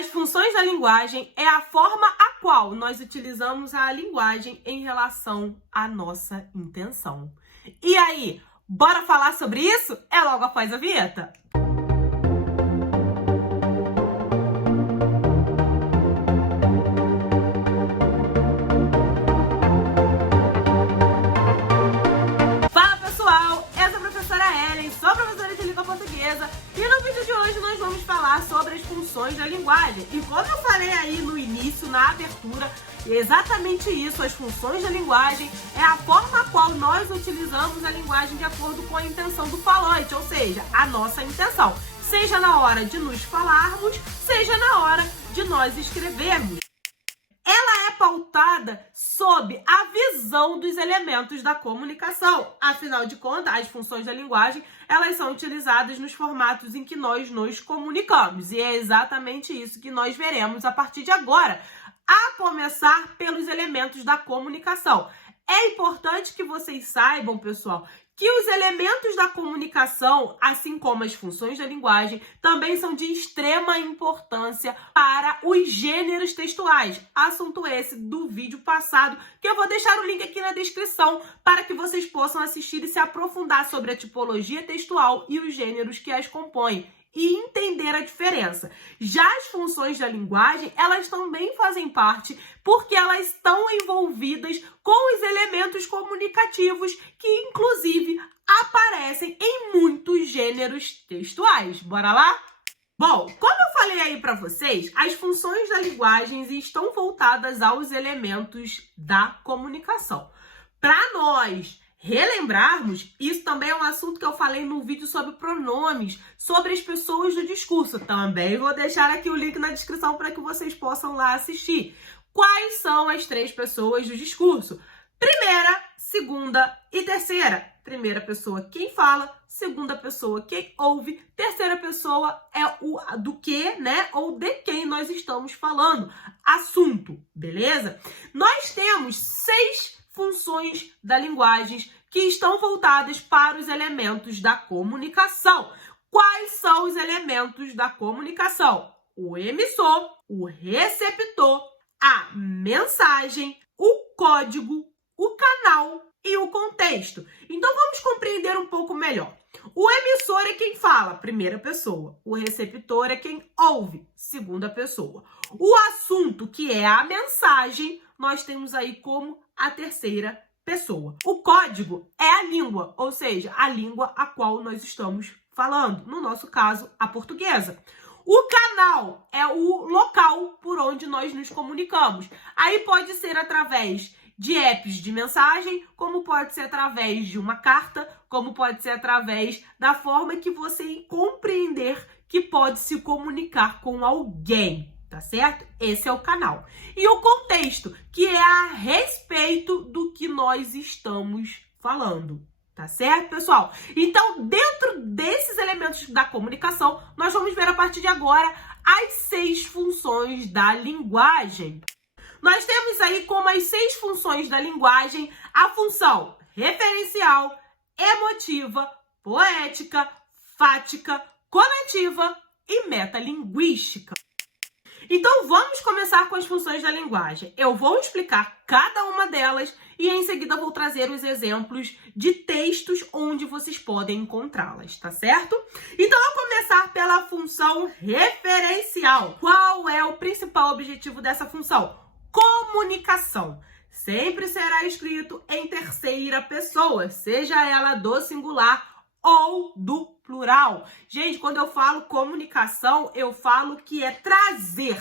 As funções da linguagem é a forma a qual nós utilizamos a linguagem em relação à nossa intenção. E aí, bora falar sobre isso? É logo após a vinheta. Fala pessoal, essa é a professora Ellen, sou professora de língua portuguesa e no vídeo de hoje nós vamos falar sobre as funções da linguagem. E como eu falei aí no início, na abertura, é exatamente isso, as funções da linguagem é a forma a qual nós utilizamos a linguagem de acordo com a intenção do falante, ou seja, a nossa intenção, seja na hora de nos falarmos, seja na hora de nós escrevermos. Ela é pautada sob a visão dos elementos da comunicação. Afinal de contas, as funções da linguagem, elas são utilizadas nos formatos em que nós nos comunicamos. E é exatamente isso que nós veremos a partir de agora, a começar pelos elementos da comunicação. É importante que vocês saibam, pessoal, que os elementos da comunicação, assim como as funções da linguagem, também são de extrema importância para os gêneros textuais. Assunto esse do vídeo passado, que eu vou deixar o link aqui na descrição para que vocês possam assistir e se aprofundar sobre a tipologia textual e os gêneros que as compõem e entender a diferença. Já as funções da linguagem, elas também fazem parte porque elas estão envolvidas com os elementos comunicativos que, inclusive, aparecem em muitos gêneros textuais. Bora lá? Bom, como eu falei aí para vocês, as funções da linguagem estão voltadas aos elementos da comunicação. Para nós relembrarmos, isso também é um assunto que eu falei no vídeo sobre pronomes, sobre as pessoas do discurso. Também vou deixar aqui o link na descrição para que vocês possam lá assistir. Quais são as três pessoas do discurso? Primeira, segunda e terceira. Primeira pessoa, quem fala. Segunda pessoa, quem ouve. Terceira pessoa é o do que, né? Ou de quem nós estamos falando. Assunto, beleza? Nós temos 6 funções da linguagem que estão voltadas para os elementos da comunicação. Quais são os elementos da comunicação? O emissor, o receptor, a mensagem, o código, o canal e o contexto. Então vamos compreender um pouco melhor. O emissor é quem fala, primeira pessoa. O receptor é quem ouve, segunda pessoa. O assunto, que é a mensagem, nós temos aí como a terceira pessoa. O código é a língua, ou seja, a língua a qual nós estamos falando. No nosso caso, a portuguesa. O canal é o local por onde nós nos comunicamos. Aí pode ser através de apps de mensagem, como pode ser através de uma carta, como pode ser através da forma que você compreender que pode se comunicar com alguém. Tá certo? Esse é o canal. E o contexto, que é a respeito do que nós estamos falando. Tá certo, pessoal? Então, dentro desses elementos da comunicação, nós vamos ver a partir de agora as 6 funções da linguagem. Nós temos aí como as 6 funções da linguagem a função referencial, emotiva, poética, fática, conativa e metalinguística. Então, vamos começar com as funções da linguagem. Eu vou explicar cada uma delas e, em seguida, vou trazer os exemplos de textos onde vocês podem encontrá-las, tá certo? Então, eu vou começar pela função referencial. Qual é o principal objetivo dessa função? Comunicação. Sempre será escrito em terceira pessoa, seja ela do singular ou do plural. Gente, quando eu falo comunicação, eu falo que é trazer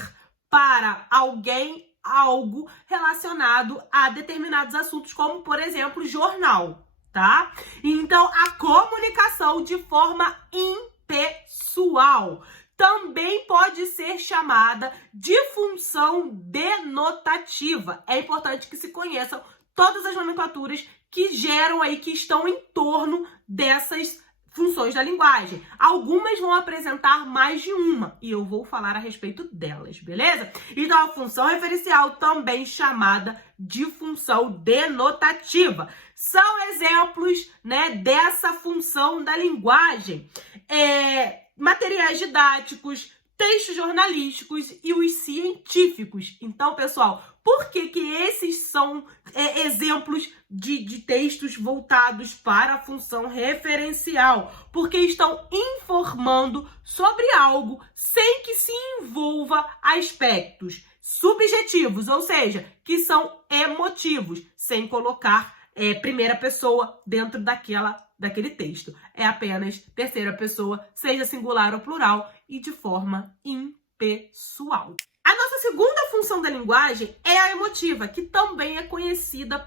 para alguém algo relacionado a determinados assuntos, como, por exemplo, jornal, tá? Então, a comunicação de forma impessoal também pode ser chamada de função denotativa. É importante que se conheçam todas as nomenclaturas que geram aí, que estão em torno dessas funções da linguagem. Algumas vão apresentar mais de uma e eu vou falar a respeito delas, beleza? Então, a função referencial, também chamada de função denotativa, são exemplos, né, dessa função da linguagem. Materiais didáticos, textos jornalísticos e os científicos. Então, pessoal, por que que esses são exemplos de textos voltados para a função referencial? Porque estão informando sobre algo sem que se envolva aspectos subjetivos, ou seja, que são emotivos, sem colocar primeira pessoa dentro daquele texto. É apenas terceira pessoa, seja singular ou plural, e de forma impessoal. A nossa segunda função da linguagem é a emotiva, que também é conhecida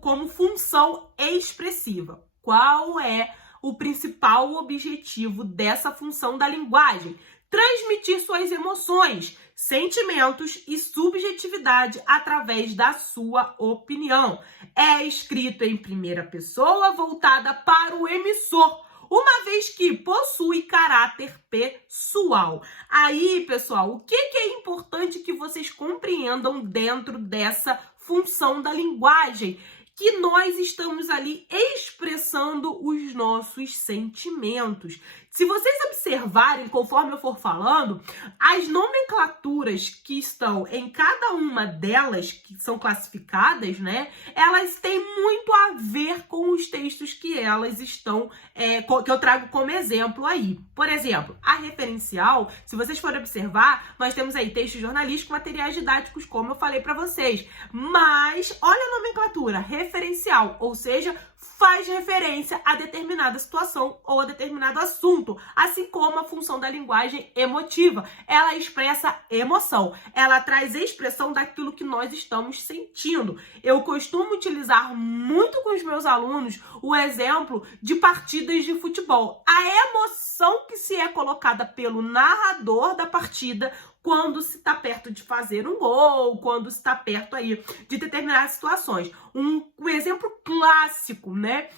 como função expressiva. Qual é o principal objetivo dessa função da linguagem? Transmitir suas emoções, sentimentos e subjetividade através da sua opinião. É escrito em primeira pessoa, voltada para o emissor, uma vez que possui caráter pessoal. Aí, pessoal, o que é importante que vocês compreendam dentro dessa função da linguagem? Que nós estamos ali expressando os nossos sentimentos. Se vocês observarem, conforme eu for falando, as nomenclaturas que estão em cada uma delas, que são classificadas, né? Elas têm muito a ver com os textos que elas estão, que eu trago como exemplo aí. Por exemplo, a referencial, se vocês forem observar, nós temos aí textos jornalísticos, materiais didáticos, como eu falei para vocês. Mas, olha a nomenclatura, referencial, ou seja, faz referência a determinada situação ou a determinado assunto, assim como a função da linguagem emotiva. Ela expressa emoção, ela traz expressão daquilo que nós estamos sentindo. Eu costumo utilizar muito com os meus alunos o exemplo de partidas de futebol. A emoção que se é colocada pelo narrador da partida quando se está perto de fazer um gol, quando se está perto aí de determinadas situações. Um exemplo clássico, né,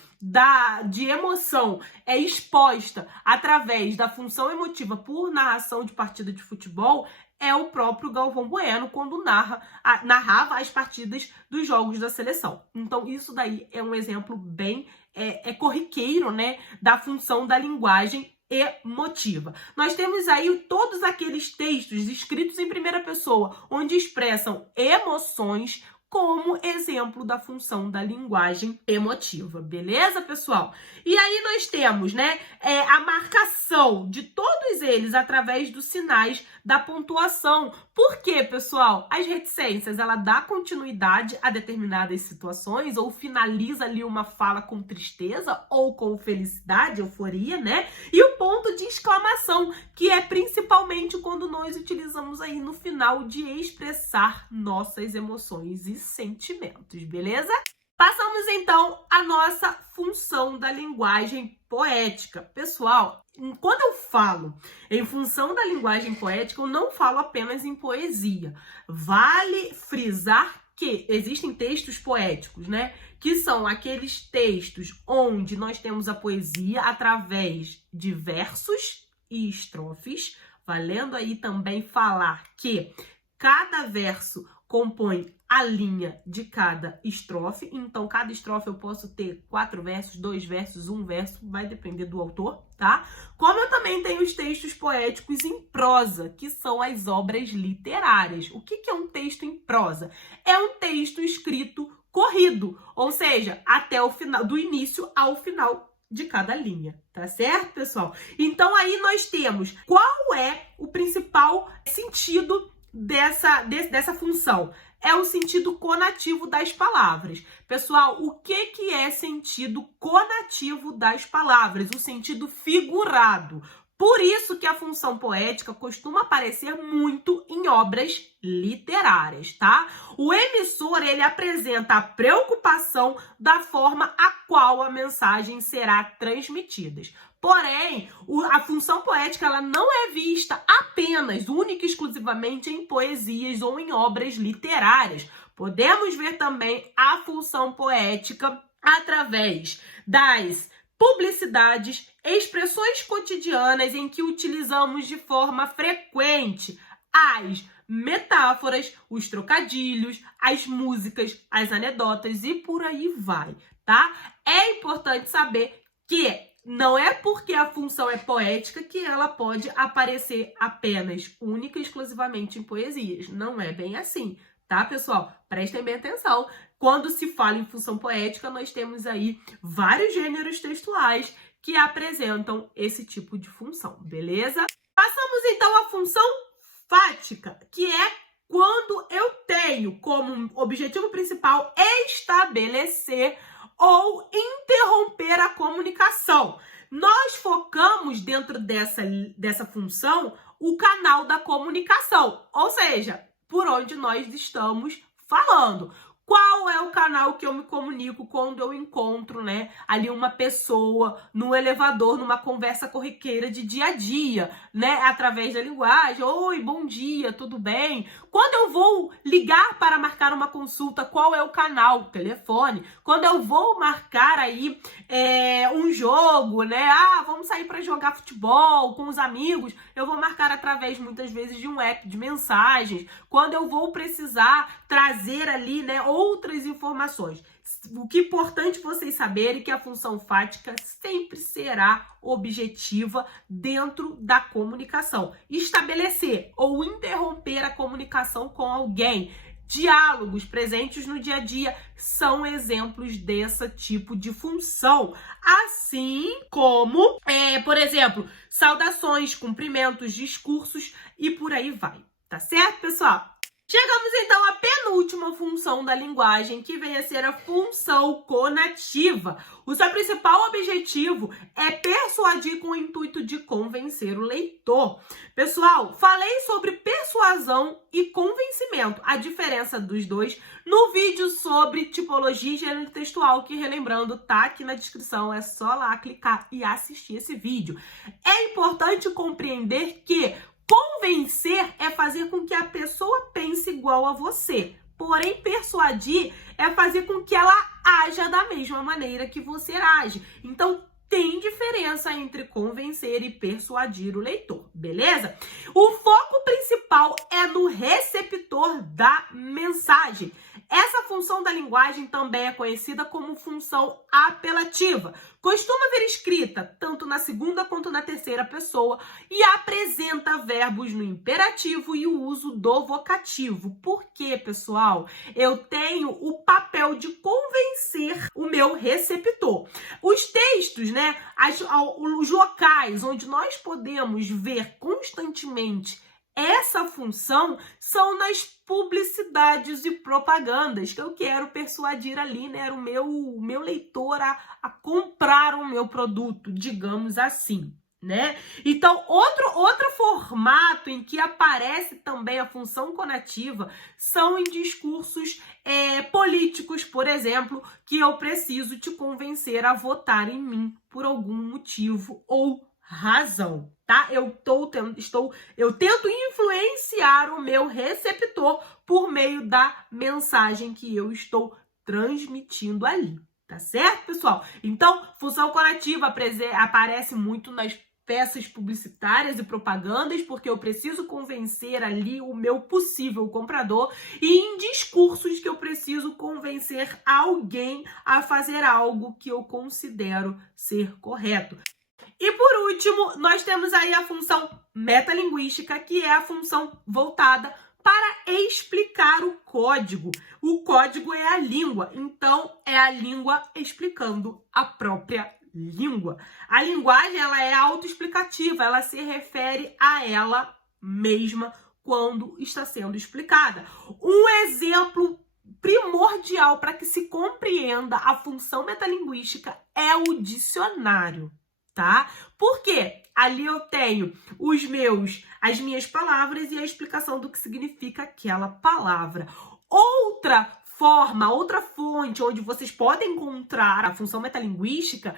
de emoção é exposta através da função emotiva por narração de partida de futebol é o próprio Galvão Bueno, quando narrava as partidas dos jogos da seleção. Então, isso daí é um exemplo bem corriqueiro, né, da função da linguagem emotiva. Nós temos aí todos aqueles textos escritos em primeira pessoa, onde expressam emoções, como exemplo da função da linguagem emotiva, beleza, pessoal? E aí nós temos, né, a marcação de todos eles através dos sinais da pontuação. Por quê, pessoal? As reticências, ela dá continuidade a determinadas situações ou finaliza ali uma fala com tristeza ou com felicidade, euforia, né? E o ponto de exclamação, que é principalmente quando nós utilizamos aí no final de expressar nossas emoções e sentimentos, beleza? Passamos então à nossa função da linguagem poética. Pessoal, quando eu falo em função da linguagem poética, eu não falo apenas em poesia. Vale frisar que existem textos poéticos, né? Que são aqueles textos onde nós temos a poesia através de versos e estrofes, valendo aí também falar que cada verso compõe a linha de cada estrofe. Então, cada estrofe eu posso ter 4 versos, 2 versos, 1 verso, vai depender do autor, tá? Como eu também tenho os textos poéticos em prosa, que são as obras literárias. O que é um texto em prosa? É um texto escrito corrido, ou seja, até o final, do início ao final de cada linha, tá certo, pessoal? Então, aí nós temos qual é o principal sentido dessa função. É o sentido conativo das palavras. Pessoal, o que é sentido conativo das palavras? O sentido figurado. Por isso que a função poética costuma aparecer muito em obras literárias, tá? O emissor, ele apresenta a preocupação da forma a qual a mensagem será transmitida. Porém, a função poética ela não é vista apenas, única e exclusivamente em poesias ou em obras literárias. Podemos ver também a função poética através das publicidades, expressões cotidianas em que utilizamos de forma frequente as metáforas, os trocadilhos, as músicas, as anedotas e por aí vai, tá? É importante saber que não é porque a função é poética que ela pode aparecer apenas, única e exclusivamente em poesias. Não é bem assim, tá, pessoal? Prestem bem atenção. Quando se fala em função poética, nós temos aí vários gêneros textuais que apresentam esse tipo de função, beleza? Passamos então à função fática, que é quando eu tenho como objetivo principal estabelecer ou interromper a comunicação. Nós focamos dentro dessa função o canal da comunicação, ou seja, por onde nós estamos falando. Qual é o canal que eu me comunico quando eu encontro, né, ali uma pessoa no elevador, numa conversa corriqueira de dia a dia, né, através da linguagem? Oi, bom dia, tudo bem? Quando eu vou ligar para marcar uma consulta, qual é o canal? Telefone. Quando eu vou marcar aí um jogo, né, vamos sair para jogar futebol com os amigos, eu vou marcar através, muitas vezes, de um app de mensagens. Quando eu vou precisar trazer ali, né, outras informações. O que é importante vocês saberem é que a função fática sempre será objetiva dentro da comunicação. Estabelecer ou interromper a comunicação com alguém. Diálogos presentes no dia a dia são exemplos desse tipo de função. Assim como, por exemplo, saudações, cumprimentos, discursos e por aí vai. Tá certo, pessoal? Chegamos então à penúltima função da linguagem, que vem a ser a função conativa. O seu principal objetivo é persuadir com o intuito de convencer o leitor. Pessoal, falei sobre persuasão e convencimento, a diferença dos dois, no vídeo sobre tipologia e gênero textual, que, relembrando, tá aqui na descrição, é só lá clicar e assistir esse vídeo. É importante compreender que convencer é fazer com que a pessoa pense igual a você. Porém, persuadir é fazer com que ela haja da mesma maneira que você age. Então, tem diferença entre convencer e persuadir o leitor, beleza? O foco principal é no receptor da mensagem. Essa função da linguagem também é conhecida como função apelativa. Costuma vir escrita tanto na segunda quanto na terceira pessoa e apresenta verbos no imperativo e o uso do vocativo. Por quê, pessoal? Eu tenho o papel de convencer o meu receptor. Os textos, né, os locais onde nós podemos ver constantemente essa função são nas publicidades e propagandas, que eu quero persuadir ali, né, o meu leitor a comprar o meu produto, digamos assim, né? Então, outro formato em que aparece também a função conativa são em discursos políticos, por exemplo, que eu preciso te convencer a votar em mim por algum motivo ou razão, tá? Eu tento influenciar o meu receptor por meio da mensagem que eu estou transmitindo ali, tá certo, pessoal? Então, função conativa aparece muito nas peças publicitárias e propagandas, porque eu preciso convencer ali o meu possível comprador, e em discursos que eu preciso convencer alguém a fazer algo que eu considero ser correto. E por último, nós temos aí a função metalinguística, que é a função voltada para explicar o código. O código é a língua, então é a língua explicando a própria língua. A linguagem, ela é autoexplicativa, ela se refere a ela mesma quando está sendo explicada. Um exemplo primordial para que se compreenda a função metalinguística é o dicionário, tá? Por quê? Ali eu tenho as minhas palavras e a explicação do que significa aquela palavra. Outra fonte onde vocês podem encontrar a função metalinguística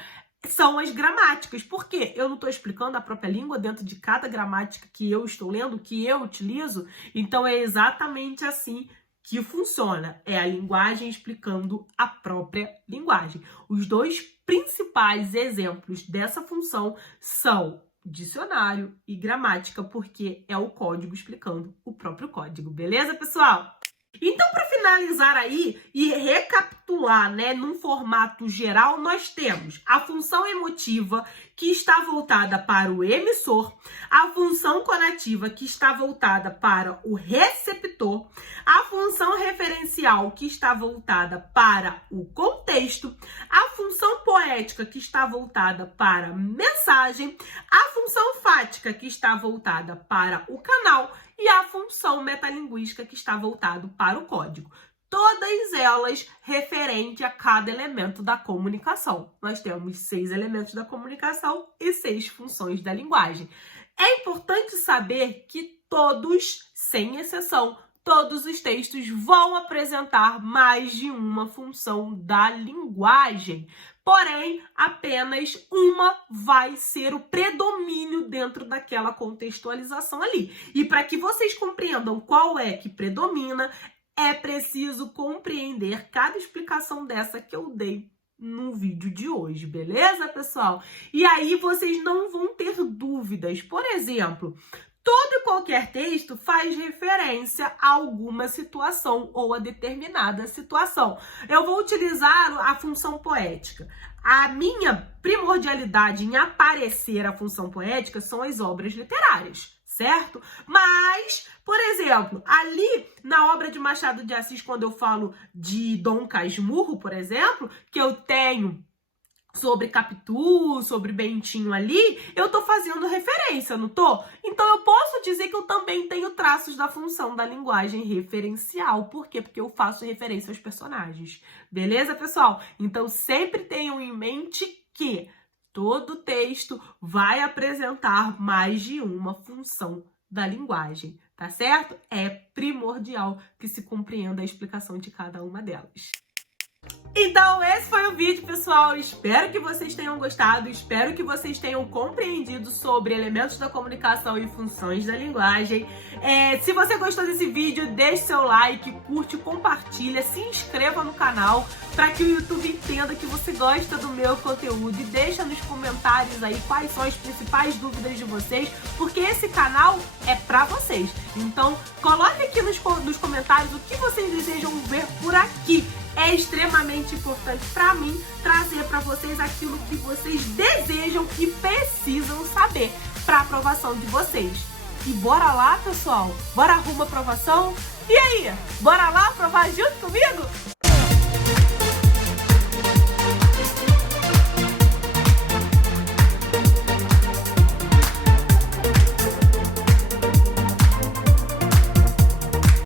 são as gramáticas. Por quê? Eu não estou explicando a própria língua dentro de cada gramática que eu estou lendo, que eu utilizo. Então, é exatamente assim que funciona. É a linguagem explicando a própria linguagem. Os dois principais exemplos dessa função são dicionário e gramática, porque é o código explicando o próprio código. Beleza, pessoal? Então, para finalizar aí e recapitular, né, num formato geral, nós temos a função emotiva, que está voltada para o emissor, a função conativa, que está voltada para o receptor, a função referencial, que está voltada para o contexto, a função poética, que está voltada para a mensagem, a função fática, que está voltada para o canal, e a função metalinguística, que está voltado para o código. Todas elas referente a cada elemento da comunicação. Nós temos 6 elementos da comunicação e 6 funções da linguagem. É importante saber que todos, sem exceção, todos os textos vão apresentar mais de uma função da linguagem. Porém, apenas uma vai ser o predomínio dentro daquela contextualização ali. E para que vocês compreendam qual é que predomina, é preciso compreender cada explicação dessa que eu dei no vídeo de hoje, beleza, pessoal? E aí vocês não vão ter dúvidas. Por exemplo, todo e qualquer texto faz referência a alguma situação ou a determinada situação. Eu vou utilizar a função poética. A minha primordialidade em aparecer a função poética são as obras literárias, certo? Mas, por exemplo, ali na obra de Machado de Assis, quando eu falo de Dom Casmurro, por exemplo, que eu tenho sobre Capitu, sobre Bentinho ali, eu tô fazendo referência, não tô? Então eu posso dizer que eu também tenho traços da função da linguagem referencial. Por quê? Porque eu faço referência aos personagens. Beleza, pessoal? Então sempre tenham em mente que todo texto vai apresentar mais de uma função da linguagem, tá certo? É primordial que se compreenda a explicação de cada uma delas. Então, esse foi o vídeo, pessoal. Espero que vocês tenham gostado, espero que vocês tenham compreendido sobre elementos da comunicação e funções da linguagem. Se você gostou desse vídeo, deixe seu like, curte, compartilha, se inscreva no canal para que o YouTube entenda que você gosta do meu conteúdo e deixa nos comentários aí quais são as principais dúvidas de vocês, porque esse canal é para vocês. Então, coloque aqui nos comentários o que vocês desejam ver por aqui. É extremamente importante para mim trazer para vocês aquilo que vocês desejam e precisam saber para aprovação de vocês. E bora lá, pessoal? Bora rumo à aprovação? E aí, bora lá aprovar junto comigo?